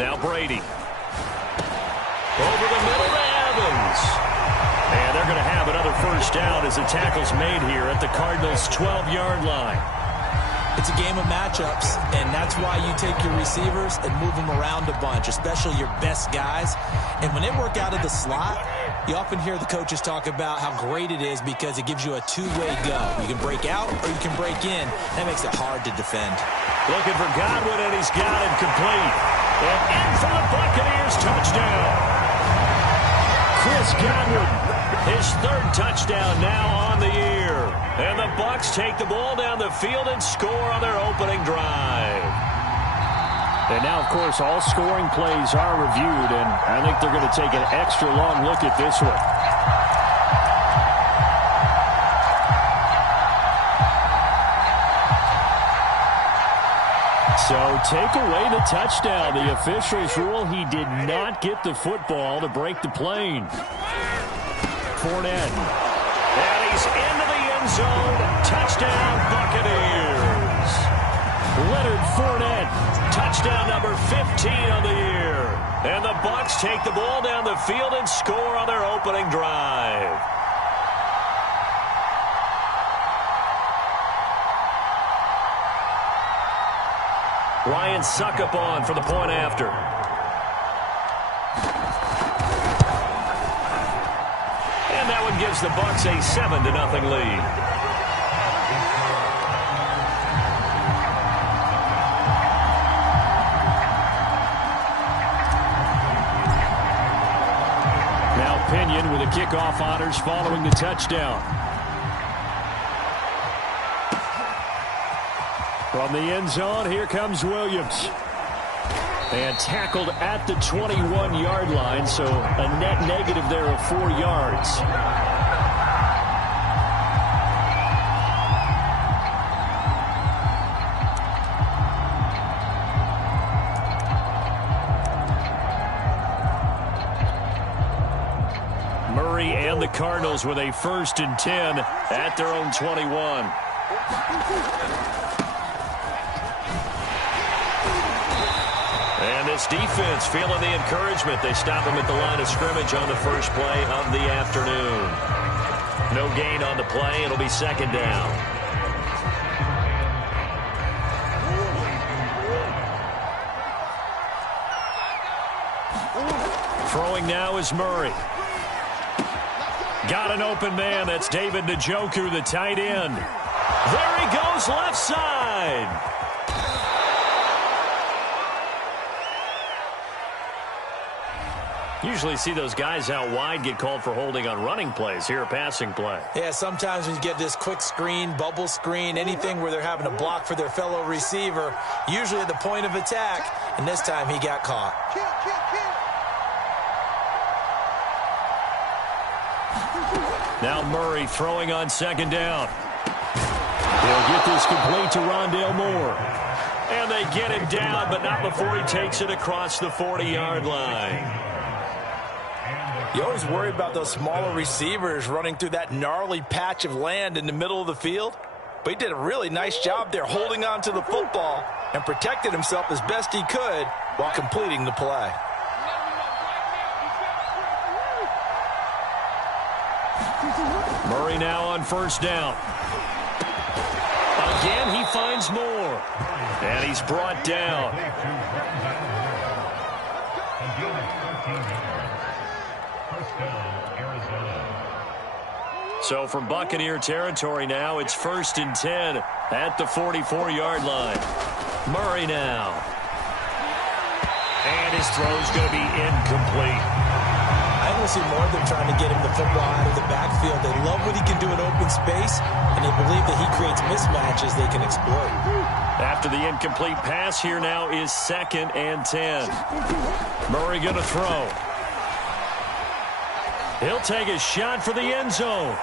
Now Brady. Over the middle to Evans. And they're going to have another first down as the tackle's made here at the Cardinals' 12-yard line. It's a game of matchups, and that's why you take your receivers and move them around a bunch, especially your best guys. And when they work out of the slot, you often hear the coaches talk about how great it is because it gives you a two-way go. You can break out or you can break in. That makes it hard to defend. Looking for Godwin, and he's got it complete. And in for the Buccaneers touchdown. Chris Godwin, his third touchdown now on the year. And the Bucs take the ball down the field and score on their opening drive. And now, of course, all scoring plays are reviewed, and I think they're going to take an extra long look at this one. So take away the touchdown. The officials rule he did not get the football to break the plane. Fournette. And he's into the end zone. Touchdown, Buccaneers. Leonard Fournette. Touchdown number 15 on the year. And the Bucs take the ball down the field and score on their opening drive. Ryan Suckup on for the point after. And that one gives the Bucs a 7-0 lead. Now Pinion with the kickoff honors following the touchdown. From the end zone, here comes Williams. And tackled at the 21-yard line, so a net negative there of 4 yards. Murray and the Cardinals with a 1st and 10 at their own 21. And this defense feeling the encouragement. They stop him at the line of scrimmage on the first play of the afternoon. No gain on the play. It'll be 2nd down. Throwing now is Murray. Got an open man. That's David Njoku, the tight end. There he goes, left side. Usually see those guys out wide get called for holding on running plays. Here, a passing play. Yeah, sometimes when you get this quick screen, bubble screen, anything where they're having to block for their fellow receiver, usually at the point of attack, and this time he got caught. Now Murray throwing on 2nd down. They'll get this complete to Rondale Moore. And they get him down, but not before he takes it across the 40-yard line. You always worry about those smaller receivers running through that gnarly patch of land in the middle of the field. But he did a really nice job there holding on to the football and protected himself as best he could while completing the play. Murray now on 1st down. Again, he finds Moore. And he's brought down. So from Buccaneer territory now, it's 1st and 10 at the 44-yard line. Murray now. And his throw's going to be incomplete. I don't see more of them trying to get him the football out of the backfield. They love what he can do in open space, and they believe that he creates mismatches they can exploit. After the incomplete pass, here now is 2nd and 10. Murray going to throw. He'll take a shot for the end zone.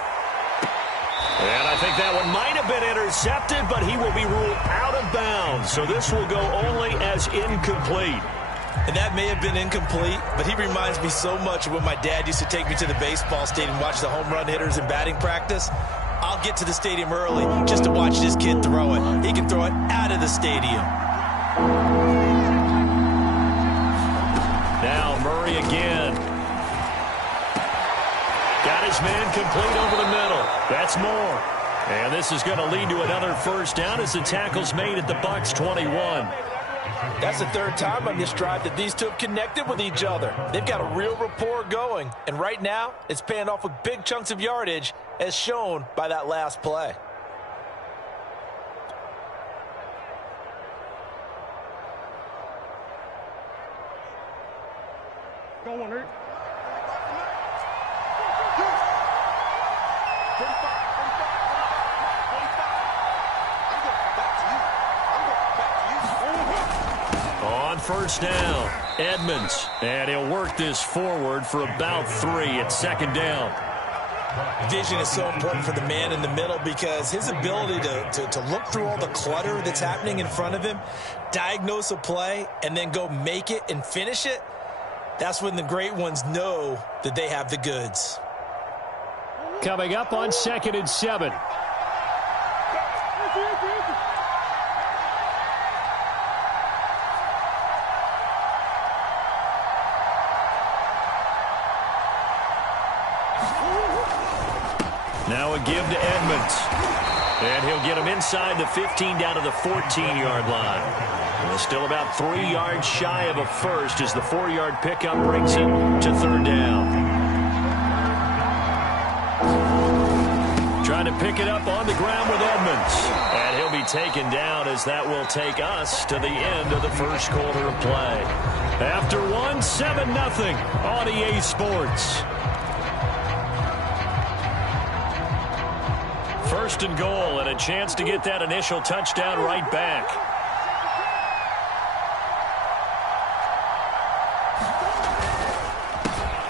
And I think that one might have been intercepted, but he will be ruled out of bounds. So this will go only as incomplete. And that may have been incomplete, but he reminds me so much of when my dad used to take me to the baseball stadium and watch the home run hitters in batting practice. I'll get to the stadium early just to watch this kid throw it. He can throw it out of the stadium. Now Murray again. Got his man complete over the middle. That's more. And this is going to lead to another first down as the tackle's made at the Bucs 21. That's the third time on this drive that these two have connected with each other. They've got a real rapport going. And right now, it's paying off with big chunks of yardage, as shown by that last play. Go on, Eric. On first down, Edmonds. And he'll work this forward for about 3 at second down. Vision is so important for the man in the middle because his ability to look through all the clutter that's happening in front of him, diagnose a play, and then go make it and finish it, that's when the great ones know that they have the goods. Coming up on 2nd and 7. Now a give to Edmonds. And he'll get him inside the 15 down to the 14-yard line. And still about 3 yards shy of a first as the 4-yard pickup brings him to third down. Trying to pick it up on the ground with Edmonds. And he'll be taken down as that will take us to the end of the first quarter of play. After one, 7-0 on EA Sports. First and goal, and a chance to get that initial touchdown right back.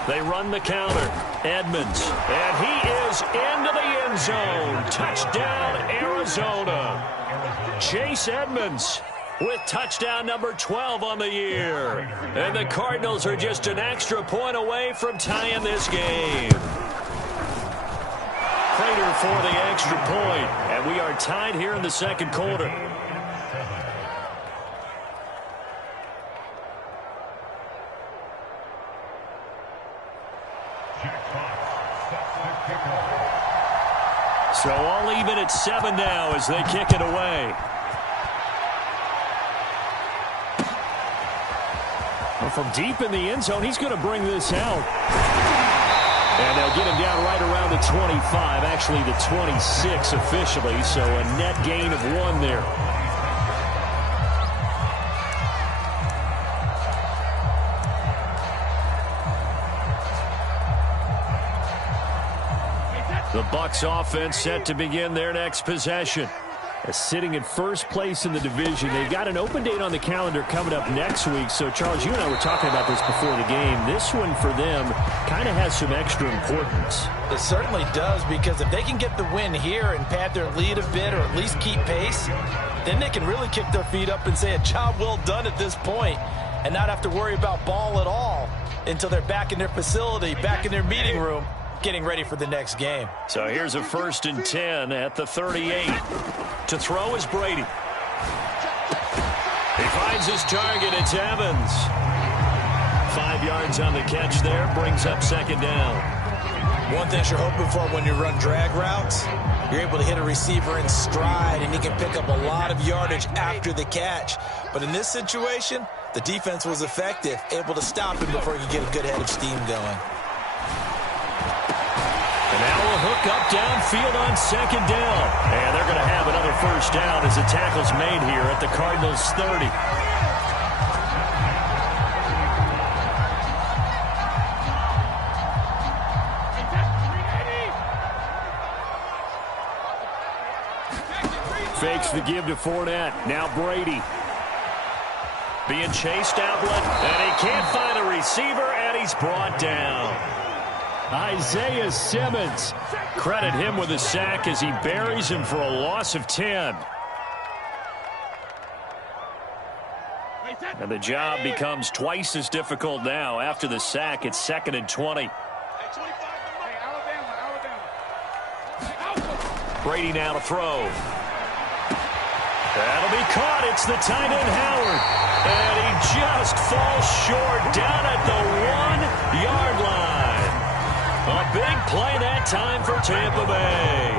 They run the counter. Edmonds, and he is into the end zone. Touchdown, Arizona. Chase Edmonds with touchdown number 12 on the year. And the Cardinals are just an extra point away from tying this game. Prater for the extra point, and we are tied here in the second quarter. So all even at 7 now as they kick it away. Well, from deep in the end zone, he's going to bring this out. And they'll get him down right around the 25, actually the 26 officially, so a net gain of 1 there. The Bucs offense set to begin their next possession. Sitting in first place in the division. They've got an open date on the calendar coming up next week. So, Charles, you and I were talking about this before the game. This one for them kind of has some extra importance. It certainly does, because if they can get the win here and pad their lead a bit or at least keep pace, then they can really kick their feet up and say a job well done at this point and not have to worry about ball at all until they're back in their facility, back in their meeting room, getting ready for the next game. So here's a 1st and 10 at the 38. To throw is Brady. He finds his target. It's Evans. 5 yards on the catch there. Brings up second down. One thing you're hoping for when you run drag routes, you're able to hit a receiver in stride, and he can pick up a lot of yardage after the catch. But in this situation, the defense was effective, able to stop him before he could get a good head of steam going. And now a hook up downfield on second down. And they're going to have another first down as the tackle's made here at the Cardinals' 30. Fakes the give to Fournette. Now Brady. Being chased outlet. And he can't find a receiver, and he's brought down. Isaiah Simmons. Credit him with a sack as he buries him for a loss of 10. And the job becomes twice as difficult now. After the sack, it's 2nd and 20. Brady now to throw. That'll be caught. It's the tight end, Howard. And he just falls short down at the 1-yard line. A big play that time for Tampa Bay.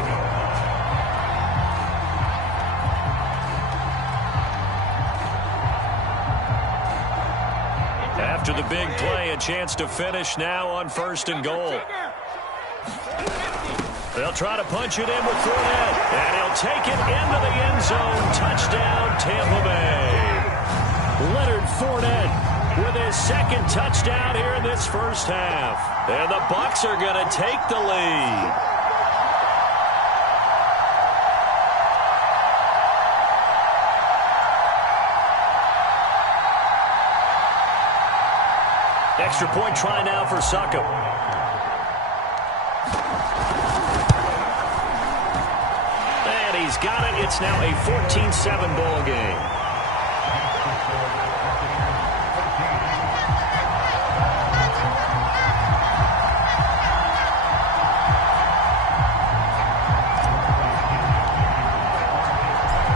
After the big play, a chance to finish now on 1st and goal. They'll try to punch it in with Fournette, and he'll take it into the end zone. Touchdown, Tampa Bay. Leonard Fournette with his 2nd touchdown here in this first half. And the Bucs are going to take the lead. Extra point try now for Succop. And he's got it. It's now a 14-7 ball game.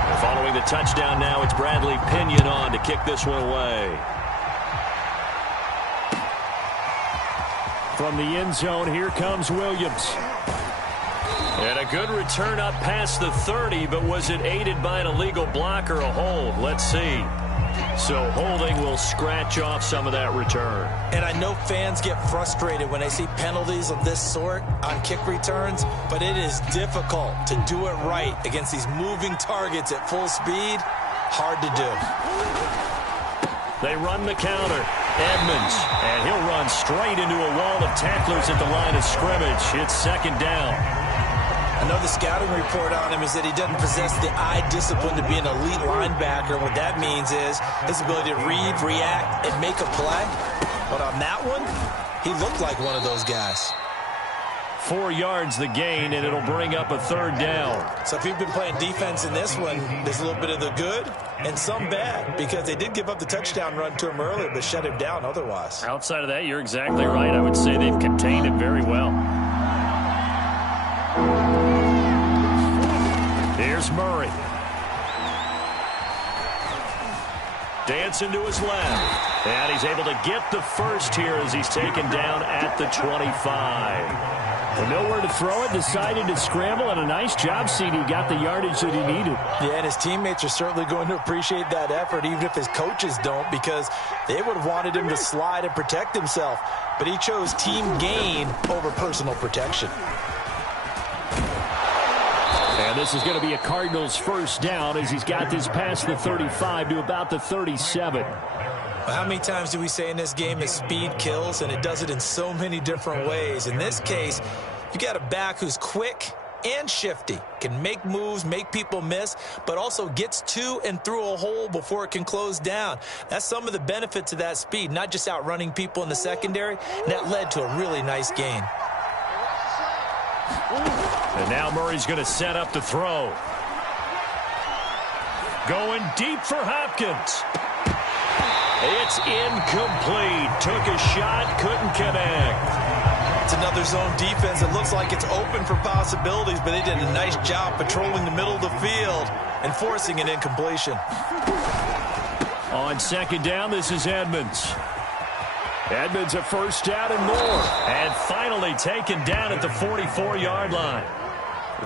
And following the touchdown now, it's Bradley Pinion on to kick this one away. From the end zone, here comes Williams. And a good return up past the 30, but was it aided by an illegal block or a hold? Let's see. So holding will scratch off some of that return. And I know fans get frustrated when they see penalties of this sort on kick returns, but it is difficult to do it right against these moving targets at full speed. Hard to do. They run the counter. Edmonds, and he'll run straight into a wall of tacklers at the line of scrimmage. It's 2nd down. I know the scouting report on him is that he doesn't possess the eye discipline to be an elite linebacker. What that means is his ability to read, react, and make a play. But on that one, he looked like one of those guys. 4 yards the gain, and it'll bring up a 3rd down. So if you've been playing defense in this one, there's a little bit of the good and some bad, because they did give up the touchdown run to him earlier, but shut him down otherwise. Outside of that, you're exactly right. I would say they've contained him very well. Here's Murray. Dancing to his left. And he's able to get the first here as he's taken down at the 25. Well, nowhere to throw it, decided to scramble, and a nice job, CD. Got the yardage that he needed. Yeah, and his teammates are certainly going to appreciate that effort, even if his coaches don't, because they would have wanted him to slide and protect himself. But he chose team gain over personal protection. And this is going to be a Cardinals 1st down as he's got this past the 35 to about the 37. Well, how many times do we say in this game that speed kills, and it does it in so many different ways? In this case, you got a back who's quick and shifty, can make moves, make people miss, but also gets to and through a hole before it can close down. That's some of the benefits of that speed, not just outrunning people in the secondary, and that led to a really nice gain. And now Murray's going to set up the throw. Going deep for Hopkins. It's incomplete. Took a shot, couldn't connect. It's another zone defense. It looks like it's open for possibilities, but they did a nice job patrolling the middle of the field and forcing an incompletion. On 2nd down, this is Edmonds. Edmonds a 1st down and more. And finally taken down at the 44-yard line.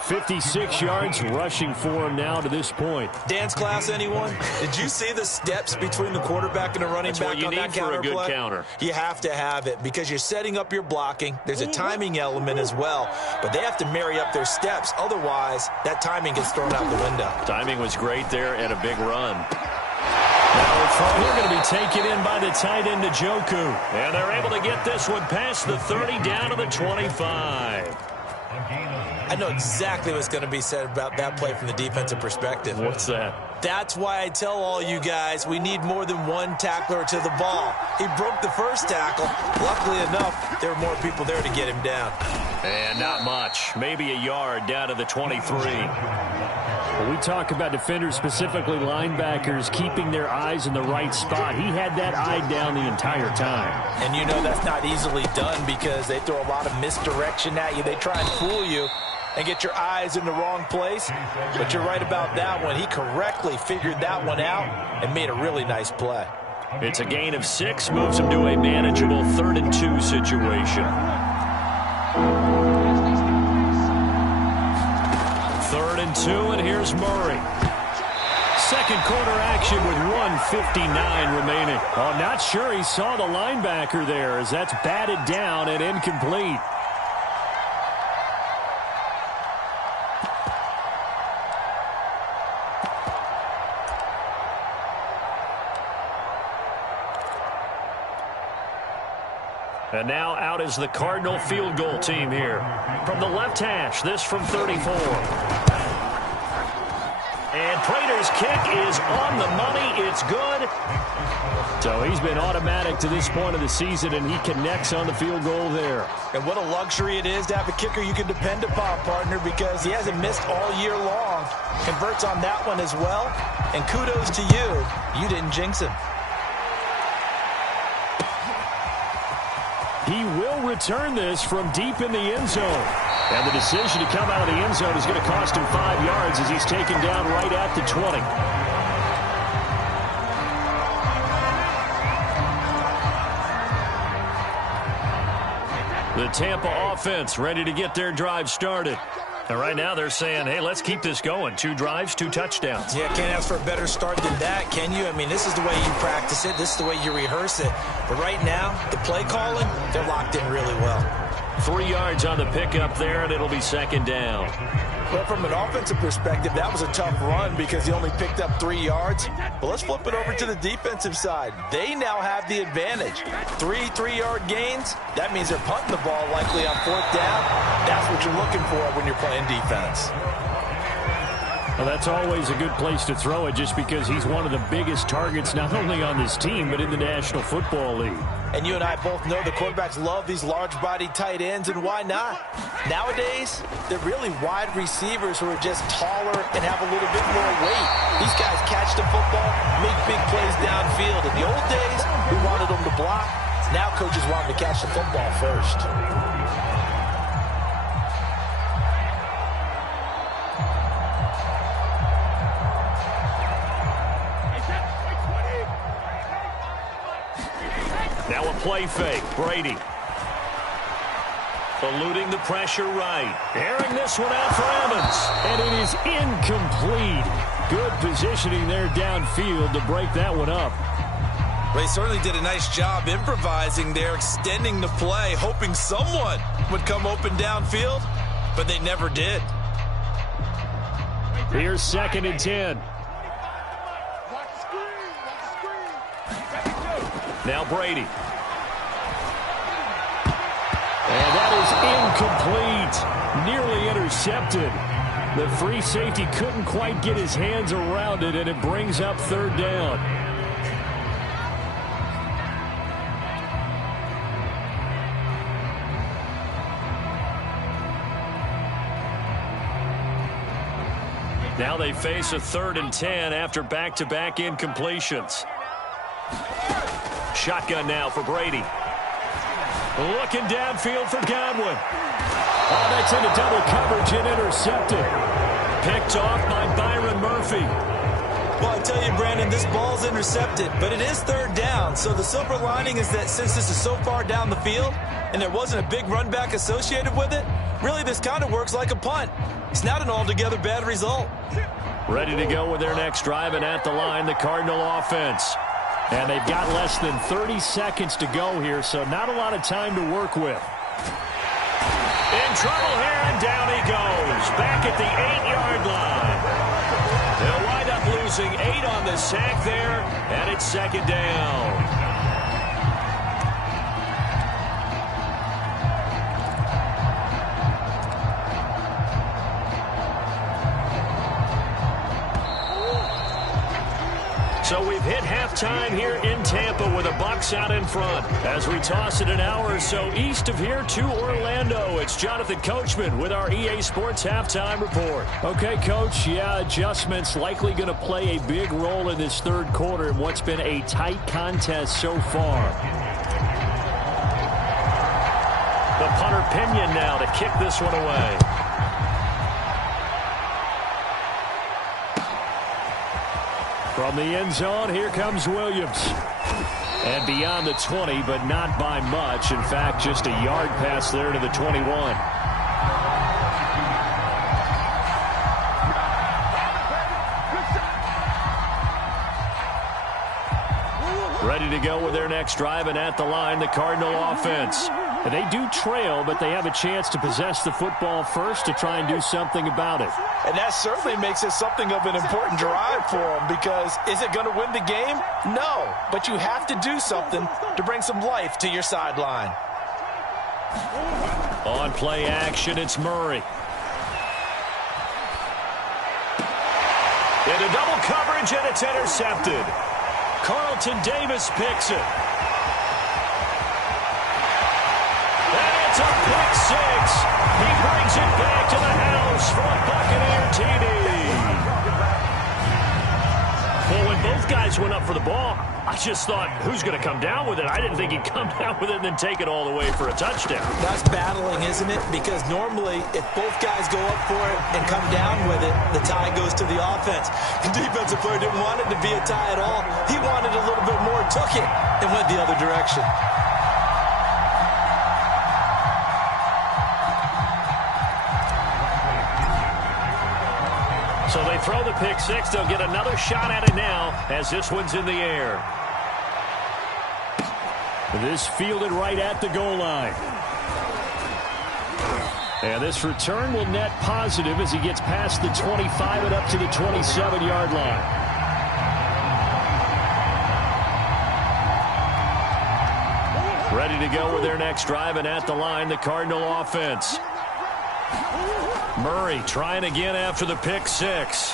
56 yards rushing for him now to this point. Dance class, anyone? Did you see the steps between the quarterback and the running back on that counter play? That's what you need for a good counter. You have to have it because you're setting up your blocking. There's a timing element as well, but they have to marry up their steps. Otherwise, that timing gets thrown out the window. Timing was great there and a big run. Now they're going to be taken in by the tight end Njoku. And they're able to get this one past the 30 down to the 25. I know exactly what's going to be said about that play from the defensive perspective. What's that? That's why I tell all you guys we need more than one tackler to the ball. He broke the first tackle. Luckily enough, there were more people there to get him down. And not much. Maybe a yard down to the 23. When we talk about defenders, specifically linebackers, keeping their eyes in the right spot, he had that eye down the entire time. And you know that's not easily done because they throw a lot of misdirection at you. They try and fool you. and get your eyes in the wrong place. But you're right about that one. He correctly figured that one out and made a really nice play. It's a gain of 6, moves him to a manageable 3rd and 2 situation. 3rd and 2, and here's Murray. Second quarter action with 1:59 remaining. Oh, not sure he saw the linebacker there as that's batted down and incomplete. And now out is the Cardinal field goal team here. From the left hash, this from 34. And Prater's kick is on the money. It's good. So he's been automatic to this point of the season, and he connects on the field goal there. And what a luxury it is to have a kicker you can depend upon, partner, because he hasn't missed all year long. Converts on that one as well. And kudos to you. You didn't jinx him. He will return this from deep in the end zone. And the decision to come out of the end zone is going to cost him 5 yards as he's taken down right at the 20. The Tampa offense ready to get their drive started. And right now they're saying, hey, let's keep this going. 2 drives, 2 touchdowns. Yeah, can't ask for a better start than that, can you? I mean, this is the way you practice it. This is the way you rehearse it. But right now, the play calling, they're locked in really well. 3 yards on the pickup there, and it'll be 2nd down. Well, from an offensive perspective, that was a tough run because he only picked up 3 yards. But let's flip it over to the defensive side. They now have the advantage. 3 3-yard gains, that means they're punting the ball likely on 4th down. That's what you're looking for when you're playing defense. Well, that's always a good place to throw it just because he's one of the biggest targets not only on this team but in the National Football League. And you and I both know the quarterbacks love these large-bodied tight ends, and why not? Nowadays, they're really wide receivers who are just taller and have a little bit more weight. These guys catch the football, make big plays downfield. In the old days, we wanted them to block. Now coaches want them to catch the football first. Now a play fake. Brady. Eluding the pressure right. Airing this one out for Evans. And it is incomplete. Good positioning there downfield to break that one up. They certainly did a nice job improvising there, extending the play, hoping someone would come open downfield, but they never did. Here's 2nd and 10. Now Brady. And that is incomplete. Nearly intercepted. The free safety couldn't quite get his hands around it, and it brings up 3rd down. Now they face a 3rd and 10 after back-to-back incompletions. Shotgun now for Brady. Looking downfield for Godwin. Oh, that's into double coverage and intercepted. Picked off by Byron Murphy. Well, I tell you, Brandon, this ball's intercepted, but it is 3rd down. So the silver lining is that since this is so far down the field and there wasn't a big run back associated with it, really this kind of works like a punt. It's not an altogether bad result. Ready to go with their next drive, and at the line, the Cardinal offense. And they've got less than 30 seconds to go here, so not a lot of time to work with. In trouble here, and down he goes. Back at the 8-yard line. They'll wind up losing 8 on the sack there, and it's 2nd down. So we've hit halftime here in Tampa with the Bucs out in front. As we toss it an hour or so east of here to Orlando, it's Jonathan Coachman with our EA Sports Halftime Report. Okay, Coach, yeah, adjustments likely going to play a big role in this 3rd quarter in what's been a tight contest so far. The punter Pinion now to kick this one away. From the end zone, here comes Williams. And beyond the 20, but not by much. In fact, just a yard pass there to the 21. Ready to go with their next drive, and at the line, the Cardinal offense. And they do trail, but they have a chance to possess the football first to try and do something about it. And that certainly makes it something of an important drive for them, because is it going to win the game? No, but you have to do something to bring some life to your sideline. On play action, it's Murray. Into double coverage, and it's intercepted. Carlton Davis picks it. And it's a pick six. He brings it back to the house for a Buccaneer TD. Well, when both guys went up for the ball, I just thought, who's going to come down with it? I didn't think he'd come down with it and then take it all the way for a touchdown. That's battling, isn't it? Because normally, if both guys go up for it and come down with it, the tie goes to the offense. The defensive player didn't want it to be a tie at all. He wanted a little bit more, took it, and went the other direction. So they throw the pick six. They'll get another shot at it now as this one's in the air. This fielded right at the goal line. And this return will net positive as he gets past the 25 and up to the 27-yard line. Ready to go with their next drive, and at the line, the Cardinal offense. Murray trying again after the pick six.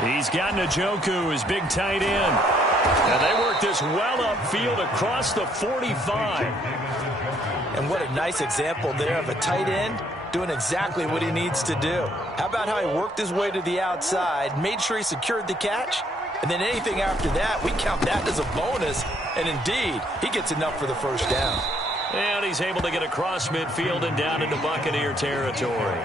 He's got Njoku, his big tight end. And they work this well upfield across the 45. And what a nice example there of a tight end doing exactly what he needs to do. How about how he worked his way to the outside, made sure he secured the catch, and then anything after that, we count that as a bonus. And indeed, he gets enough for the first down. And he's able to get across midfield and down into Buccaneer territory.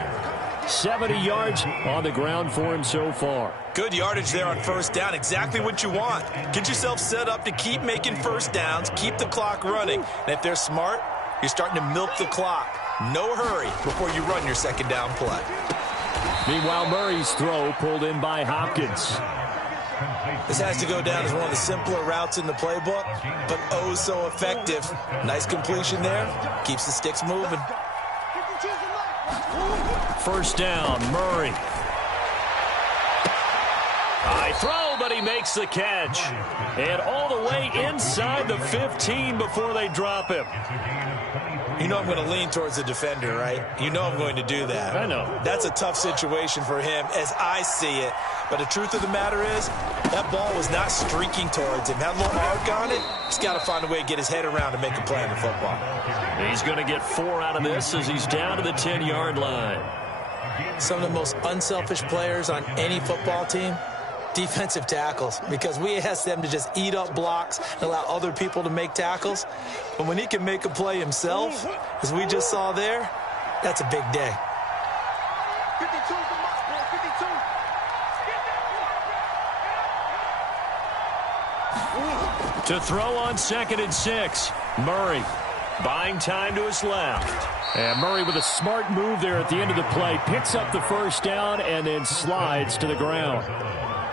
70 yards on the ground for him so far. Good yardage there on first down. Exactly what you want. Get yourself set up to keep making first downs, keep the clock running. And if they're smart, you're starting to milk the clock. No hurry before you run your second down play. Meanwhile, Murray's throw pulled in by Hopkins. This has to go down as one of the simpler routes in the playbook, but oh so effective. Nice completion there. Keeps the sticks moving. First down, Murray. High throw, but he makes the catch. And all the way inside the 15 before they drop him. You know I'm going to lean towards the defender, right? You know I'm going to do that. I know. That's a tough situation for him as I see it. But the truth of the matter is, that ball was not streaking towards him. Had a little arc on it. He's got to find a way to get his head around and make a play in the football. He's going to get 4 out of this as he's down to the 10-yard line. Some of the most unselfish players on any football team, defensive tackles, because we ask them to just eat up blocks and allow other people to make tackles. But when he can make a play himself, as we just saw there, that's a big day. To throw on 2nd and 6, Murray buying time to his left. And Murray with a smart move there at the end of the play, picks up the first down and then slides to the ground.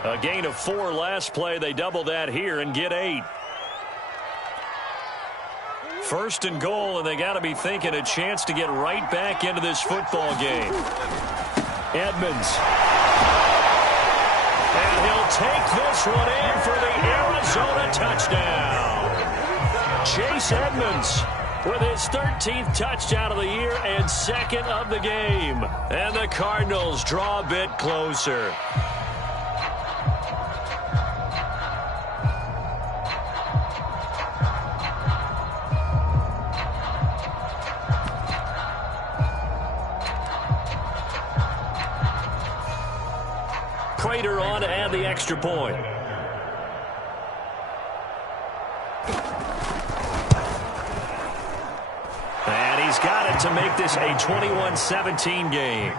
A gain of 4 last play. They double that here and get 8. First and goal, and they got to be thinking a chance to get right back into this football game. Edmonds. And he'll take this one in for the Arizona touchdown. Chase Edmonds with his 13th touchdown of the year and 2nd of the game. And the Cardinals draw a bit closer. Prater on to add the extra point. And he's got it to make this a 21-17 game.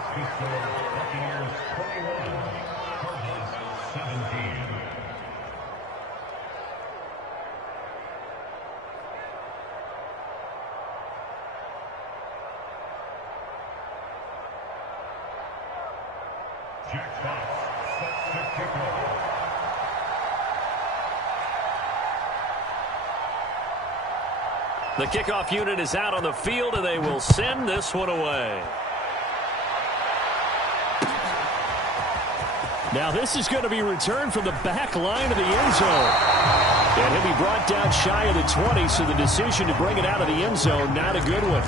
The kickoff unit is out on the field, and they will send this one away. Now this is going to be returned from the back line of the end zone. And he'll be brought down shy of the 20, so the decision to bring it out of the end zone, not a good one.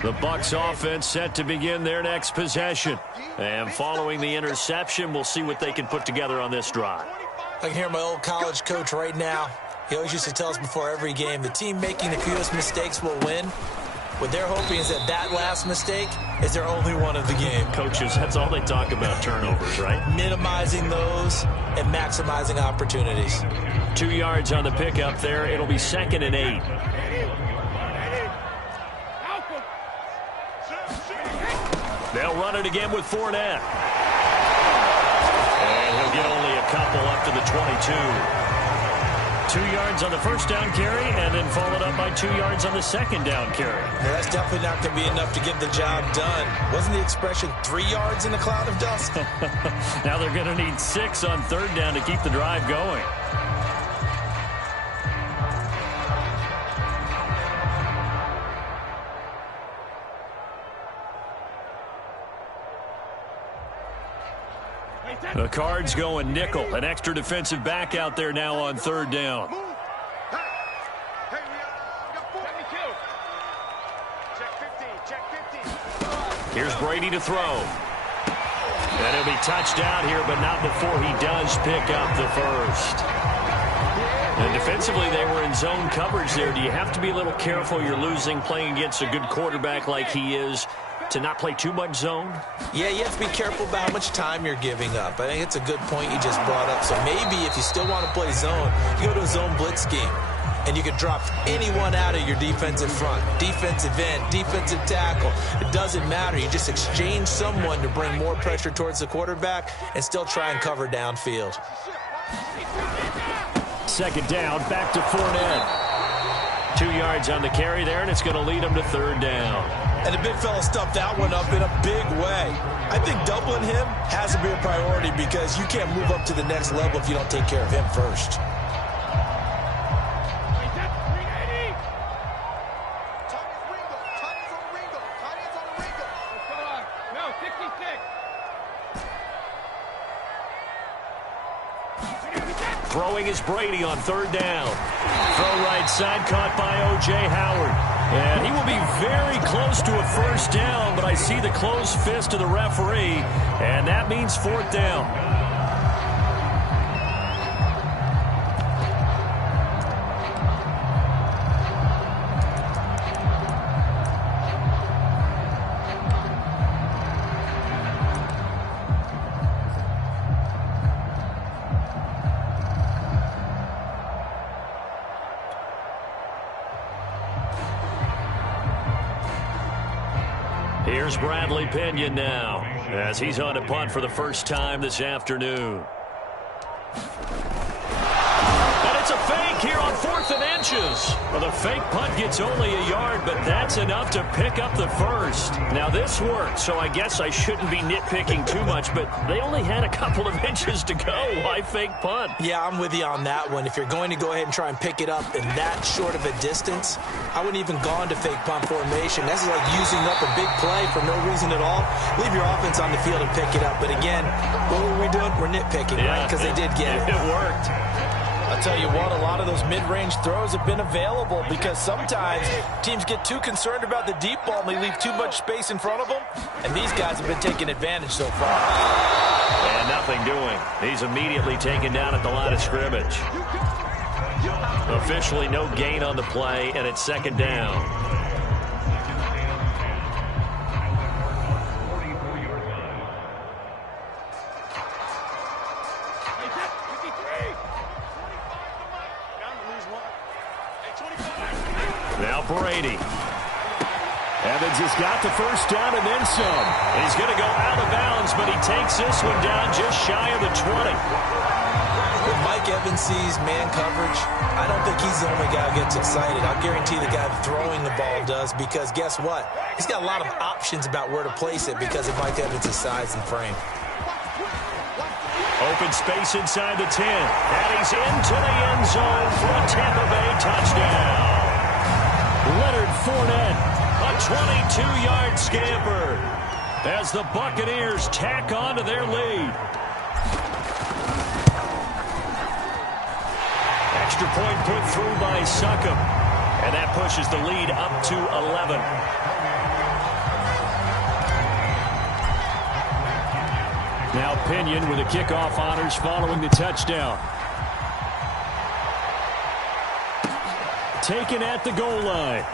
The Bucs offense set to begin their next possession. And following the interception, we'll see what they can put together on this drive. I can hear my old college coach right now. He always used to tell us before every game, the team making the fewest mistakes will win. What they're hoping is that last mistake is their only one of the game. Coaches, that's all they talk about, turnovers, right? Minimizing those and maximizing opportunities. 2 yards on the pickup there. It'll be 2nd and 8. They'll run it again with Fournette. And he'll get only a couple up to the 22. 2 yards on the first down carry, and then followed up by 2 yards on the second down carry. Yeah, that's definitely not going to be enough to get the job done. Wasn't the expression 3 yards in a cloud of dust? Now they're going to need 6 on third down to keep the drive going. The Cards going nickel. An extra defensive back out there now on third down. Here's Brady to throw. And he'll be touched out here, but not before he does pick up the first. And defensively, they were in zone coverage there. Do you have to be a little careful? You're losing playing against a good quarterback like he is, to not play too much zone? Yeah, you have to be careful about how much time you're giving up. I think it's a good point you just brought up. So maybe if you still want to play zone, you go to a zone blitz scheme. And you can drop anyone out of your defensive front. Defensive end, defensive tackle. It doesn't matter. You just exchange someone to bring more pressure towards the quarterback and still try and cover downfield. Second down, back to Fournette. 2 yards on the carry there, and it's going to lead him to third down. And the big fella stuffed that one up in a big way. I think doubling him has to be a priority because you can't move up to the next level if you don't take care of him first. Throwing is Brady on third down. Throw right side, caught by O.J. Howard. And he will be very close to a first down, but I see the closed fist of the referee, and that means fourth down. Here's Bradley Pinion now, as he's on a punt for the first time this afternoon. And it's a fake here on 4th and inches. Well, the fake punt gets only a yard, but that's enough to pick up the first. Now, this worked, so I guess I shouldn't be nitpicking too much, but they only had a couple of inches to go. Why fake punt? Yeah, I'm with you on that one. If you're going to go ahead and try and pick it up in that short of a distance, I wouldn't even gone to fake punt formation. This is like using up a big play for no reason at all. Leave your offense on the field and pick it up. But again, what were we doing? We're nitpicking, right? Because they did get it. It worked. I'll tell you what, a lot of those mid-range throws have been available because sometimes teams get too concerned about the deep ball and they leave too much space in front of them. And these guys have been taking advantage so far. And nothing doing. He's immediately taken down at the line of scrimmage. Officially no gain on the play, and it's second down. Now Brady. Evans has got the first down and then some. He's going to go out of bounds, but he takes this one down just shy of the 20. With Mike Evans sees man coverage, I don't think he's the only guy who gets excited. I'll guarantee the guy throwing the ball does, because guess what? He's got a lot of options about where to place it because of Mike Evans' size and frame. Open space inside the 10. And he's into the end zone for a Tampa Bay touchdown. Leonard Fournette, a 22-yard scamper as the Buccaneers tack on to their lead. Extra point put through by Succop. And that pushes the lead up to 11. Now Pinion with the kickoff honors following the touchdown. Taken at the goal line.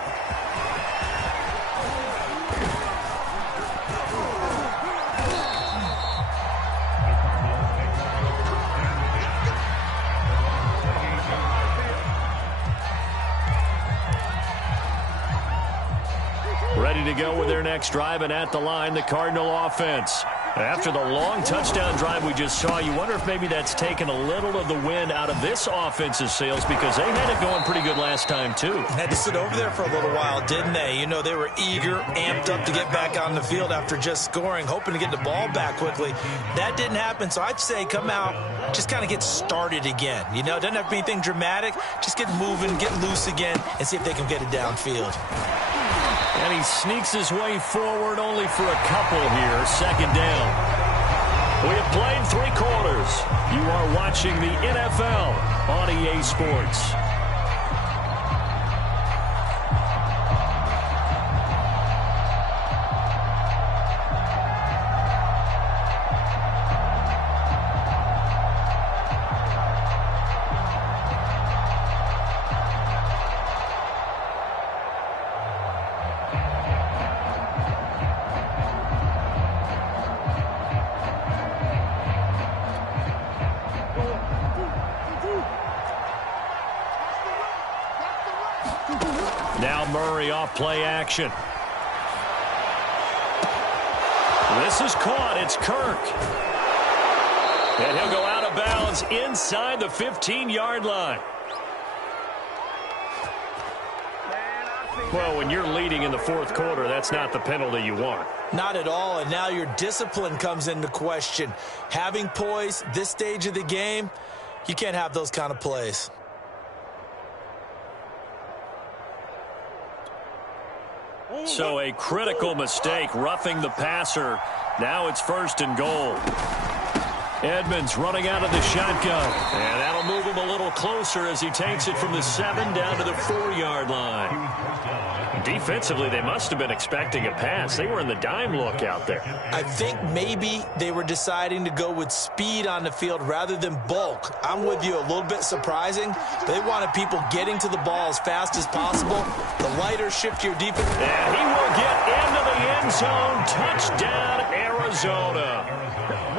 Ready to go with their next drive, and at the line, the Cardinal offense. After the long touchdown drive we just saw, you wonder if maybe that's taken a little of the wind out of this offense's sails, because they had it going pretty good last time, too. Had to sit over there for a little while, didn't they? You know, they were eager, amped up to get back on the field after just scoring, hoping to get the ball back quickly. That didn't happen, so I'd say come out, just kind of get started again. You know, doesn't have to be anything dramatic. Just get moving, get loose again, and see if they can get it downfield. And he sneaks his way forward only for a couple here. Second down. We have played 3 quarters. You are watching the NFL on EA Sports. Now Murray off play action. This is caught. It's Kirk. And he'll go out of bounds inside the 15-yard line. Well, when you're leading in the fourth quarter, that's not the penalty you want. Not at all, and now your discipline comes into question. Having poise this stage of the game, you can't have those kind of plays. So a critical mistake, roughing the passer. Now it's 1st and goal. Edmonds running out of the shotgun. And that'll move him a little closer as he takes it from the 7 down to the 4-yard line. Defensively, they must have been expecting a pass. They were in the dime look out there. I think maybe they were deciding to go with speed on the field rather than bulk. I'm with you, a little bit surprising. They wanted people getting to the ball as fast as possible. The lighter, shiftier defense. And he will get into the end zone. Touchdown, Arizona.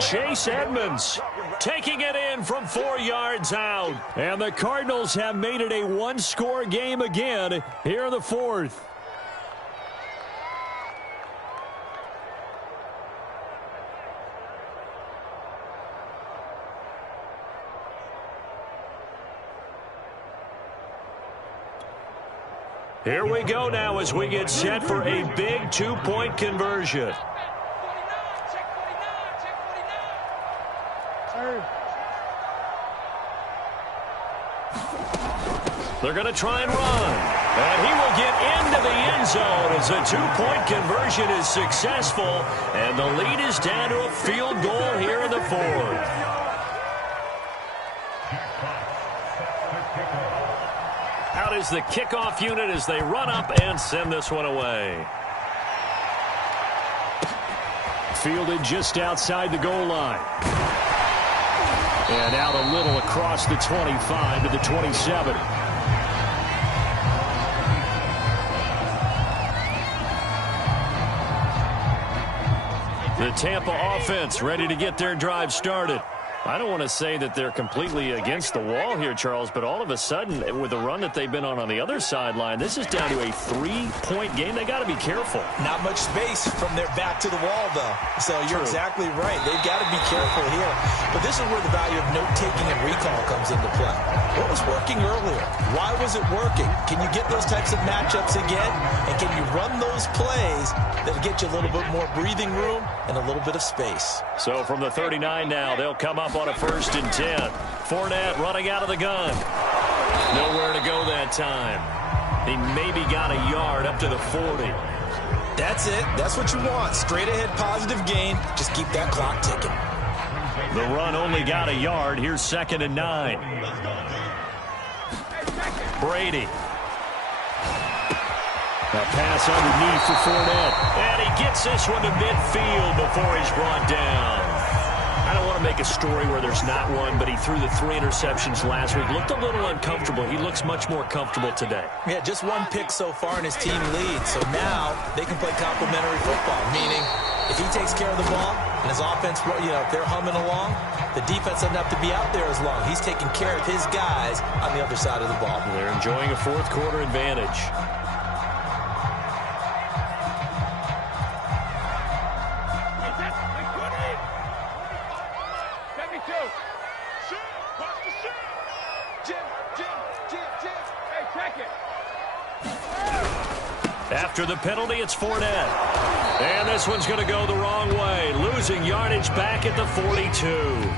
Chase Edmonds taking it in from 4 yards out. And the Cardinals have made it a one-score game again here in the 4th. Here we go now as we get set for a big 2-point conversion. They're going to try and run. And he will get into the end zone as a 2-point conversion is successful. And the lead is down to a field goal here in the 4th. Out is the kickoff unit as they run up and send this one away. Fielded just outside the goal line. And out a little across the 25 to the 27. The Tampa offense ready to get their drive started. I don't want to say that they're completely against the wall here, Charles, but all of a sudden, with the run that they've been on the other sideline, this is down to a 3 point game, they got to be careful. Not much space from their back to the wall, though. So you're exactly right. They've got to be careful here. But this is where the value of note-taking and recall comes into play. What was working earlier? Why was it working? Can you get those types of matchups again? And can you run those plays that'll get you a little bit more breathing room and a little bit of space? So from the 39 now, they'll come up on a 1st and 10. Fournette running out of the gun. Nowhere to go that time. He maybe got a yard up to the 40. That's it. That's what you want. Straight ahead positive gain. Just keep that clock ticking. The run only got a yard. Here's 2nd and 9. Brady. A pass underneath for Fournette. And he gets this one to midfield before he's brought down. I don't want to make a story where there's not one, but he threw the 3 interceptions last week. Looked a little uncomfortable. He looks much more comfortable today. Yeah, just 1 pick so far and his team leads. So now they can play complementary football, meaning if he takes care of the ball and his offense, if they're humming along, the defense doesn't have to be out there as long. He's taking care of his guys on the other side of the ball. They're enjoying a 4th quarter advantage. After the penalty, it's Fournette. And this one's going to go the wrong way. Losing yardage back at the 42.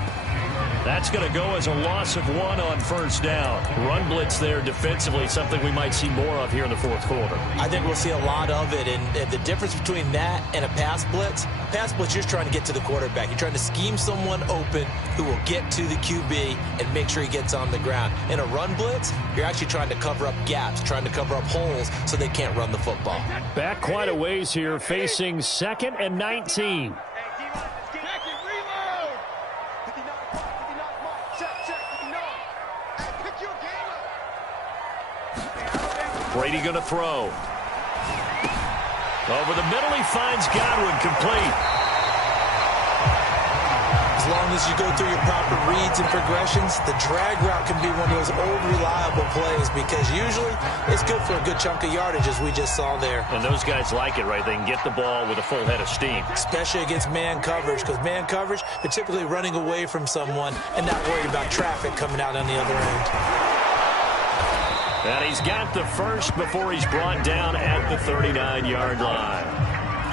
That's going to go as a loss of 1 on 1st down. Run blitz there defensively, something we might see more of here in the 4th quarter. I think we'll see a lot of it. And the difference between that and a pass blitz, you're just trying to get to the quarterback. You're trying to scheme someone open who will get to the QB and make sure he gets on the ground. In a run blitz, you're actually trying to cover up gaps, trying to cover up holes so they can't run the football. Back quite a ways here, facing 2nd and 19. Brady going to throw. Over the middle, he finds Godwin, complete. As long as you go through your proper reads and progressions, the drag route can be one of those old reliable plays because usually it's good for a good chunk of yardage, as we just saw there. And those guys like it, right? They can get the ball with a full head of steam. Especially against man coverage, because man coverage, they're typically running away from someone and not worried about traffic coming out on the other end. And he's got the 1st before he's brought down at the 39-yard line.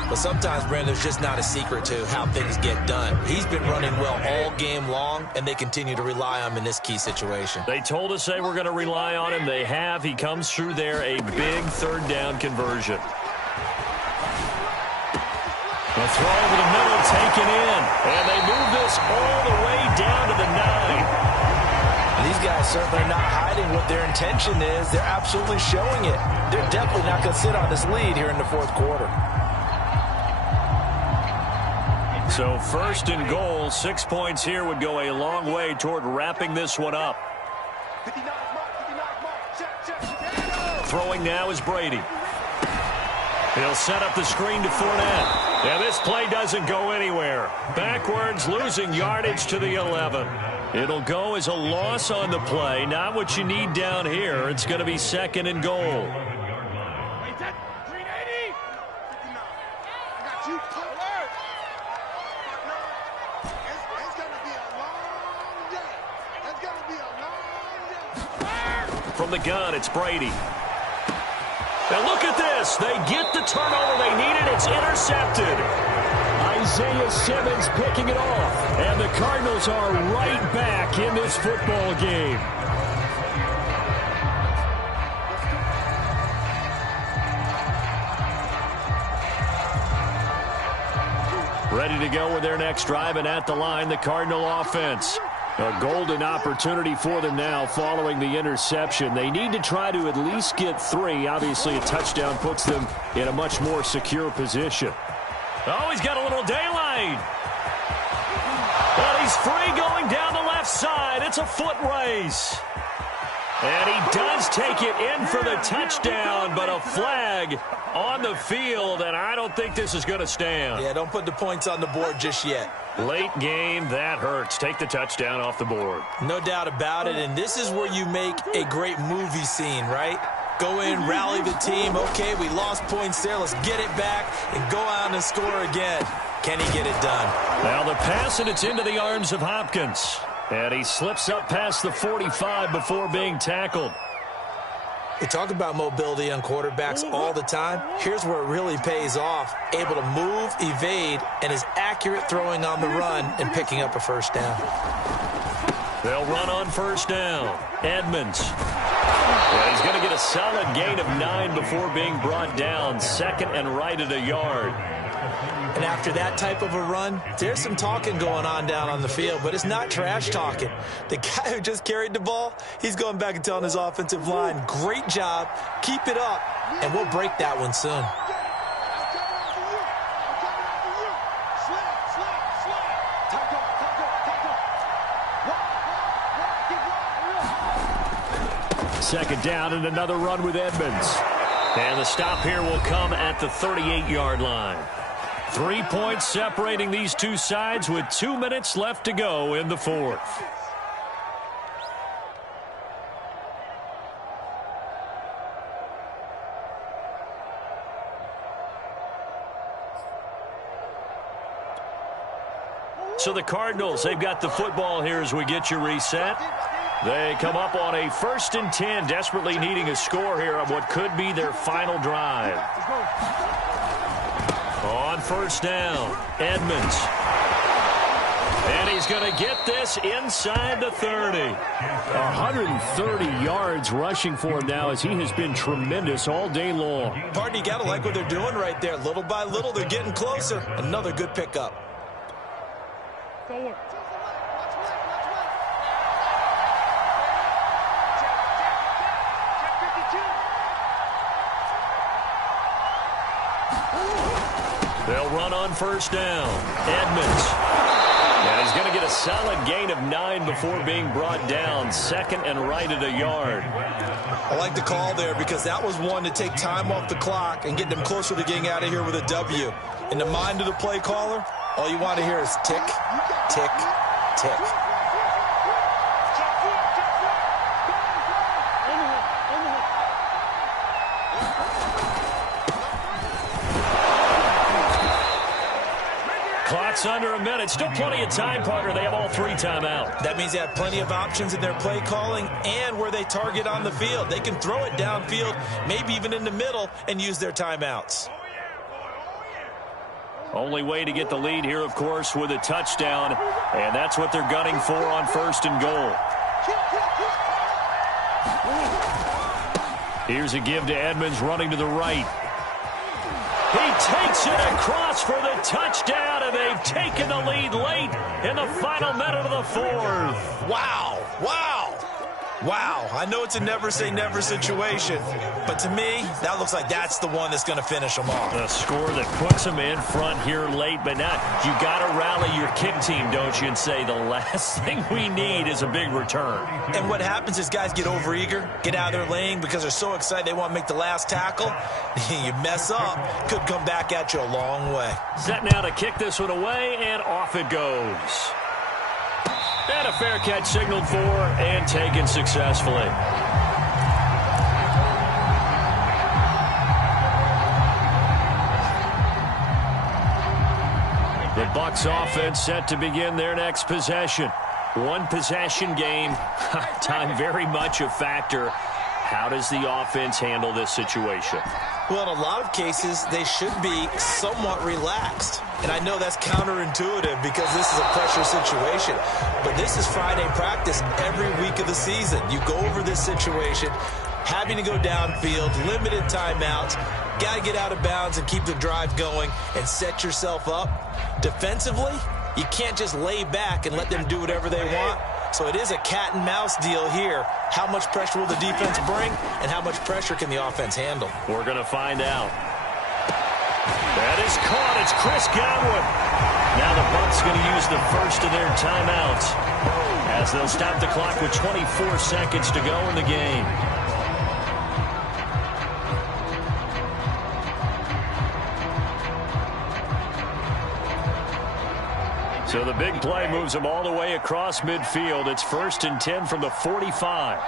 But sometimes, Brandon, there's just not a secret to how things get done. He's been running well all game long, and they continue to rely on him in this key situation. They told us they were going to rely on him. They have. He comes through there, a big 3rd down conversion. The throw over the middle taken in, and they move this all the way down to the 9. These guys certainly are not hiding what their intention is. They're absolutely showing it. They're definitely not going to sit on this lead here in the 4th quarter. So 1st and goal, 6 points here would go a long way toward wrapping this one up. Throwing now is Brady. He'll set up the screen to Fournette. And this play doesn't go anywhere. Backwards, losing yardage to the 11. It'll go as a loss on the play. Not what you need down here. It's going to be 2nd and goal. From the gun, it's Brady. Now look at this. They get the turnover they needed. It's intercepted. Isaiah Simmons picking it off. And the Cardinals are right back in this football game. Ready to go with their next drive, and at the line, the Cardinal offense. A golden opportunity for them now following the interception. They need to try to at least get 3. Obviously, a touchdown puts them in a much more secure position. Oh, he's got a little daylight. But he's free going down the left side. It's a foot race. And he does take it in for the touchdown, but a flag on the field, and I don't think this is going to stand. Yeah, don't put the points on the board just yet. Late game, that hurts. Take the touchdown off the board. No doubt about it, and this is where you make a great movie scene, right? Go in, rally the team. Okay, we lost points there. Let's get it back and go out and score again. Can he get it done? Now the pass, and it's into the arms of Hopkins. And he slips up past the 45 before being tackled. We talk about mobility on quarterbacks all the time. Here's where it really pays off. Able to move, evade, and is accurate throwing on the run and picking up a first down. They'll run on first down. Edmonds. Well, he's going to get a solid gain of 9 before being brought down. Second and right at a yard. And after that type of a run, there's some talking going on down on the field, but it's not trash talking. The guy who just carried the ball, he's going back and telling his offensive line, great job, keep it up, and we'll break that one soon. Second down and another run with Edmonds. And the stop here will come at the 38-yard line. 3 points separating these two sides with 2 minutes left to go in the fourth. So the Cardinals, they've got the football here as we get you reset. They come up on a 1st and 10, desperately needing a score here on what could be their final drive. On first down, Edmonds. And he's going to get this inside the 30. 130 yards rushing for him now as he has been tremendous all day long. Partner, you got to like what they're doing right there. Little by little, they're getting closer. Another good pickup. Stay in. They'll run on first down. Edmonds. And he's going to get a solid gain of 9 before being brought down. Second and right at a yard. I like the call there because that was one to take time off the clock and get them closer to getting out of here with a W. In the mind of the play caller, all you want to hear is tick, tick, tick. Clock's under a minute. Still plenty of time, partner. They have all 3 timeouts. That means they have plenty of options in their play calling and where they target on the field. They can throw it downfield, maybe even in the middle, and use their timeouts. Only way to get the lead here, of course, with a touchdown, and that's what they're gunning for on 1st and goal. Here's a give to Edmonds running to the right. He takes it across for the touchdown, and they've taken the lead late in the final minute of the fourth. Wow, wow, wow. I know it's a never-say-never situation, but to me, that looks like that's the one that's going to finish them off. A score that puts them in front here late, but now you got to rally your kick team, don't you, and say the last thing we need is a big return. And what happens is guys get overeager, get out of their lane because they're so excited they want to make the last tackle. You mess up, could come back at you a long way. Set now to kick this one away, and off it goes. And a fair catch signaled for and taken successfully. The Bucs offense set to begin their next possession. One possession game. Time very much a factor. How does the offense handle this situation? Well, in a lot of cases, they should be somewhat relaxed. And I know that's counterintuitive because this is a pressure situation. But this is Friday practice every week of the season. You go over this situation, having to go downfield, limited timeouts, got to get out of bounds and keep the drive going and set yourself up. Defensively, you can't just lay back and let them do whatever they want. So it is a cat and mouse deal here. How much pressure will the defense bring, and how much pressure can the offense handle? We're going to find out. That is caught. It's Chris Godwin. Now the Bucs going to use the first of their timeouts as they'll stop the clock with 24 seconds to go in the game. So the big play moves them all the way across midfield. It's 1st and 10 from the 45.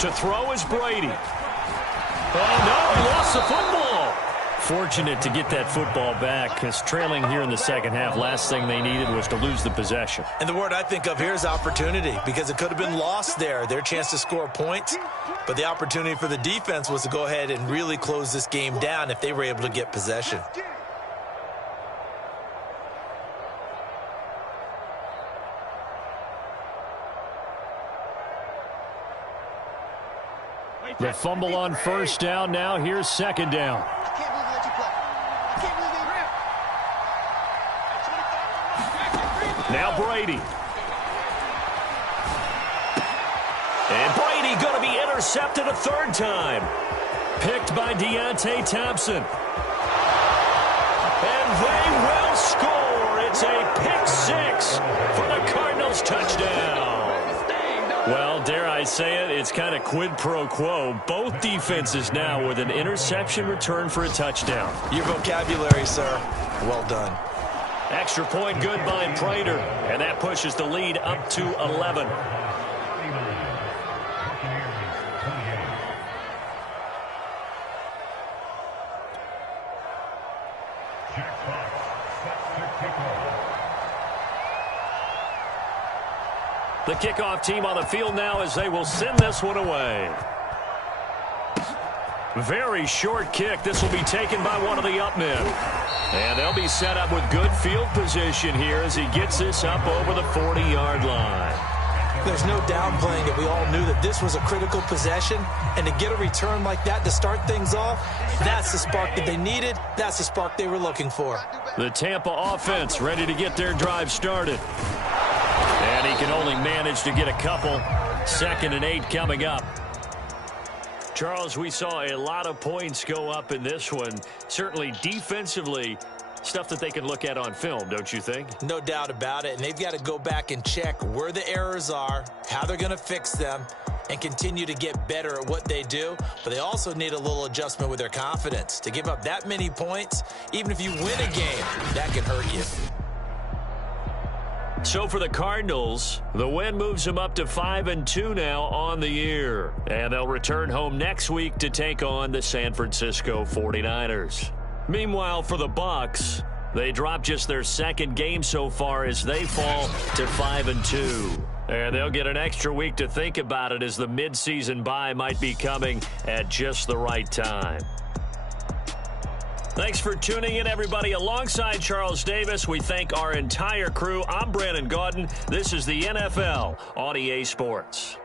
To throw is Brady. Oh, no, he lost the football. Fortunate to get that football back, because trailing here in the second half, last thing they needed was to lose the possession. And the word I think of here is opportunity, because it could have been lost there, their chance to score points. But the opportunity for the defense was to go ahead and really close this game down if they were able to get possession. The fumble on first down. Now here's second down. Now Brady. And Brady going to be intercepted a third time. Picked by Deontay Thompson. And they will score. It's a pick six for the Cardinals touchdown. Well, dare I say it, it's kind of quid pro quo. Both defenses now with an interception return for a touchdown. Your vocabulary, sir. Well done. Extra point good by Prater, and that pushes the lead up to 11. The kickoff team on the field now as they will send this one away. Very short kick. This will be taken by one of the up men. And they'll be set up with good field position here as he gets this up over the 40-yard line. There's no downplaying it. We all knew that this was a critical possession, and to get a return like that to start things off, that's the spark that they needed. That's the spark they were looking for. The Tampa offense ready to get their drive started. And he can only manage to get a couple. 2nd and 8 coming up. Charles, we saw a lot of points go up in this one. Certainly defensively, stuff that they can look at on film, don't you think? No doubt about it. And they've got to go back and check where the errors are, how they're going to fix them, and continue to get better at what they do. But they also need a little adjustment with their confidence. To give up that many points, even if you win a game, that can hurt you. So for the Cardinals, the win moves them up to 5-2 now on the year. And they'll return home next week to take on the San Francisco 49ers. Meanwhile, for the Bucs, they drop just their second game so far as they fall to 5-2. And they'll get an extra week to think about it as the midseason bye might be coming at just the right time. Thanks for tuning in, everybody. Alongside Charles Davis, we thank our entire crew. I'm Brandon Gaudin. This is the NFL on EA Sports.